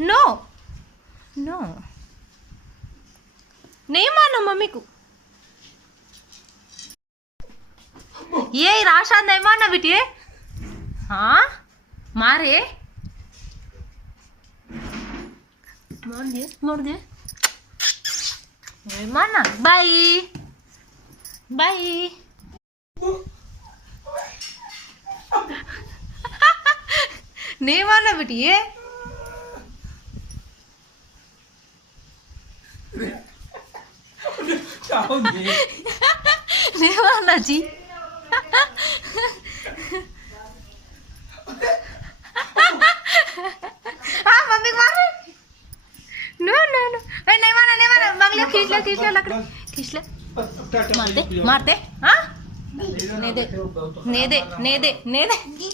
No no नहीं मानो mummy को। ये राशा नहीं माना बेटी। हाँ मारे मोड़ दे माना। Bye bye. नहीं माना बेटी ये। नहीं माना जी। हाँ मम्मी मार। नो नो नो नहीं माना नहीं माना। मांग ले खींच ले लकड़ी खींच ले। मारते मारते। हाँ नहीं दे नहीं दे नहीं दे नहीं दे।